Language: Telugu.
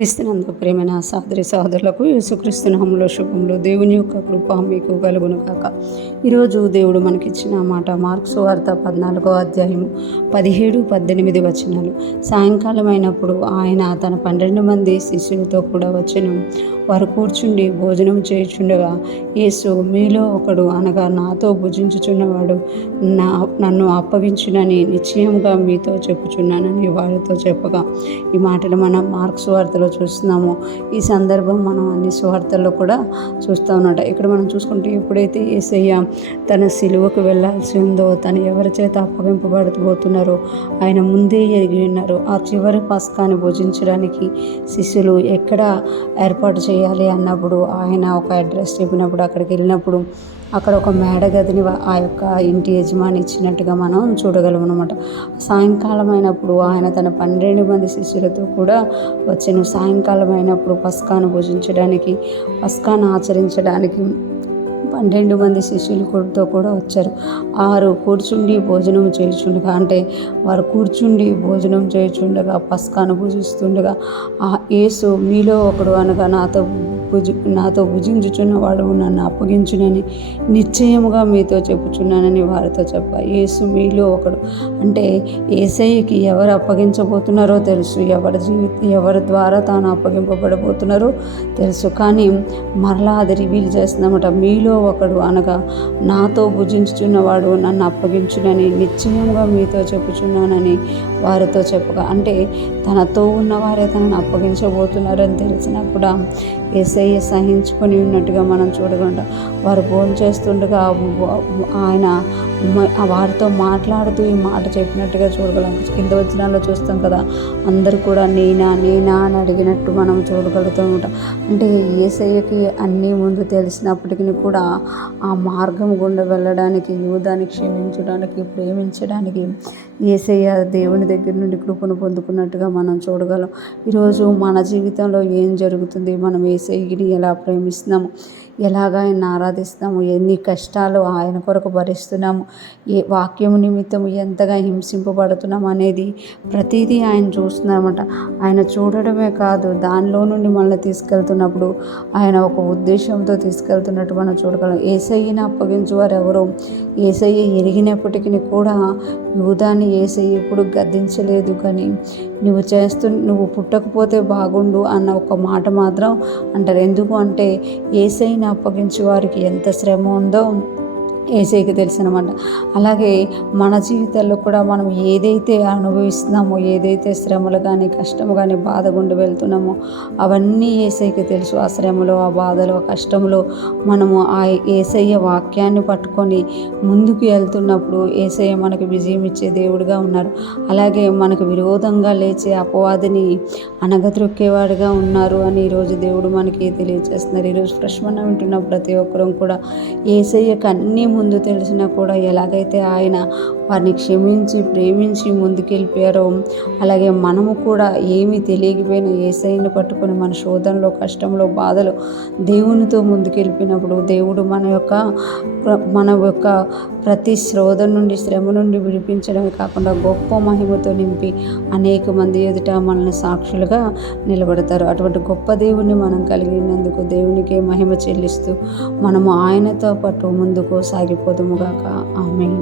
క్రీస్తునందు ప్రేమైన సహోదరి సహోదరులకు యేసుక్రీస్తు నామములో శుభములు. దేవుని యొక్క కృప మీకు కలుగును కాక. ఈరోజు దేవుడు మనకిచ్చిన మాట మార్కు సువార్త 14వ అధ్యాయము 17-18 వచనాలు. సాయంకాలం అయినప్పుడు ఆయన తన 12 మంది శిష్యులతో కూడా వచ్చెను. వారు కూర్చుండి భోజనం చేయుచుండగా యేసు, మీలో ఒకడు అనగా నాతో భుజించుచున్నవాడు నన్ను అప్పగించునని నిశ్చయంగా మీతో చెప్పుచున్నానని వారితో చెప్పగా, ఈ మాటలు మనం మార్కు సువార్తలో చూస్తున్నాము. ఈ సందర్భం మనం అన్ని సువార్తల్లో కూడా చూస్తూ ఉన్నట. ఇక్కడ మనం చూసుకుంటే ఎప్పుడైతే యేసయ్య తన సిలువకు వెళ్ళాల్సి ఉందో, తను ఎవరి చేత అప్పగింపబడబోతున్నారో ఆయన ముందే ఎరిగి ఉన్నారు. ఆ చివరి పస్కాని భుజించడానికి శిష్యులు ఎక్కడ ఏర్పాటు చేయాలి అన్నప్పుడు ఆయన ఒక అడ్రస్ చెప్పినప్పుడు అక్కడికి వెళ్ళినప్పుడు అక్కడ ఒక మేడ గదిని ఆ యొక్క ఇంటి యజమాని ఇచ్చినట్టుగా మనం చూడగలం అనమాట. సాయంకాలం అయినప్పుడు ఆయన తన 12 మంది శిష్యులతో కూడా వచ్చాను. సాయంకాలం అయినప్పుడు పస్కాను భుజించడానికి, పస్కాను ఆచరించడానికి 12 మంది శిష్యులతో కూడా వచ్చారు. 6 కూర్చుండి భోజనం చేయుచుండగా, అంటే వారు కూర్చుండి భోజనం చేయుచుండగా, పస్కాను భుజిస్తుండగా యేసు, మీలో ఒకడు అనగా నాతో భుజించుచున్నవాడు నన్ను అప్పగించునని నిశ్చయముగా మీతో చెప్పుచున్నానని వారితో చెప్పా. యేసు మీలో ఒకడు అంటే యేసయ్యకి ఎవరు అప్పగించబోతున్నారో తెలుసు, ఎవరి ద్వారా తాను అప్పగింపబడబోతున్నారో తెలుసు. కానీ మరలా అది రివీల్ చేస్తుందన్నమాట. మీలో ఒకడు అనగా నాతో భుజించుచున్నవాడు నన్ను అప్పగించునని నిశ్చయంగా మీతో చెప్పుచున్నానని వారితో చెప్పగా, అంటే తనతో ఉన్నవారే తనను అప్పగించబోతున్నారని తెలిసినా కూడా యేసయ్య సహించుకొని ఉన్నట్టుగా మనం చూడగలుగుతాం. వారు భోజనం చేస్తుండగా ఆయన వారితో మాట్లాడుతూ ఈ మాట చెప్పినట్టుగా చూడగలం. కింద వచనాల్లో చూస్తాం కదా, అందరూ కూడా నేనా నేనా అని అడిగినట్టు మనం చూడగలుగుతూ ఉంటాం. అంటే యేసయ్యకి అన్నీ ముందు తెలిసినప్పటికీ కూడా ఆ మార్గం గుండా వెళ్ళడానికి, యూదాన్ని క్షమించడానికి, ప్రేమించడానికి యేసయ్య దేవుని దగ్గర నుండి కృపను పొందుకున్నట్టుగా మనం చూడగలం. ఈరోజు మన జీవితంలో ఏం జరుగుతుంది, మనం యేసయ్యని ఎలా ప్రేమిస్తున్నాము, ఎలాగ ఆయన ఆరాధిస్తున్నాము, ఎన్ని కష్టాలు ఆయన కొరకు భరిస్తున్నాము, ఏ వాక్యము నిమిత్తం ఎంతగా హింసింపబడుతున్నాము అనేది ప్రతిదీ ఆయన చూస్తున్నారన్నమాట. ఆయన చూడడమే కాదు, దానిలో నుండి మనల్ని తీసుకెళ్తున్నప్పుడు ఆయన ఒక ఉద్దేశంతో తీసుకెళ్తున్నట్టు మనం చూడగలం. యేసయ్యని అప్పగించేవారు ఎవరో యేసయ్య ఎరిగినప్పటికీ కూడా యూదాన్ని యేసయ్య ఎప్పుడు గద్దించలేదు. కానీ నువ్వు పుట్టకపోతే బాగుండు అన్న ఒక మాట మాత్రం అంటారు. ఎందుకు అంటే యేసయ్యని అప్పగించే వారికి ఎంత శ్రమ ఉందో యేసయ్యకి తెలుసు అనమాట. అలాగే మన జీవితాల్లో కూడా మనం ఏదైతే అనుభవిస్తున్నామో, ఏదైతే శ్రమలు కానీ, కష్టము కానీ, బాధ గుండా వెళ్తున్నామో అవన్నీ యేసయ్యకి తెలుసు. ఆ శ్రమలో, ఆ బాధలో, ఆ కష్టంలో మనము ఆ యేసయ్య వాక్యాన్ని పట్టుకొని ముందుకు వెళ్తున్నప్పుడు యేసయ్య మనకు విజయం ఇచ్చే దేవుడిగా ఉన్నారు. అలాగే మనకు విరోధంగా లేచే అపవాదిని అనగద్రొక్కేవాడిగా ఉన్నారు అని ఈరోజు దేవుడు మనకి తెలియజేస్తున్నారు. ఈరోజు ఫ్రెష్మన్ వింటున్న ప్రతి ఒక్కరూ కూడా యేసయ్యకు అన్నీ ముందు తెలిసినా కూడా ఎలాగైతే ఆయన వారిని క్షమించి ప్రేమించి ముందుకెళ్ళిపోయారో, అలాగే మనము కూడా ఏమీ తెలియకపోయినా యేసయ్యని పట్టుకొని మన శోధనలో, కష్టంలో, బాధలో దేవునితో ముందుకెళ్ళిపోయినప్పుడు దేవుడు మన యొక్క ప్రతి శోధన నుండి, శ్రమ నుండి విడిపించడమే కాకుండా గొప్ప మహిమతో నింపి అనేక మంది ఎదుట మనల్ని సాక్షులుగా నిలబడతారు. అటువంటి గొప్ప దేవుని మనం కలిగినందుకు దేవునికే మహిమ చెల్లిస్తూ మనము ఆయనతో పాటు ముందుకు సాగిపోదుముగాక. ఆమేన్.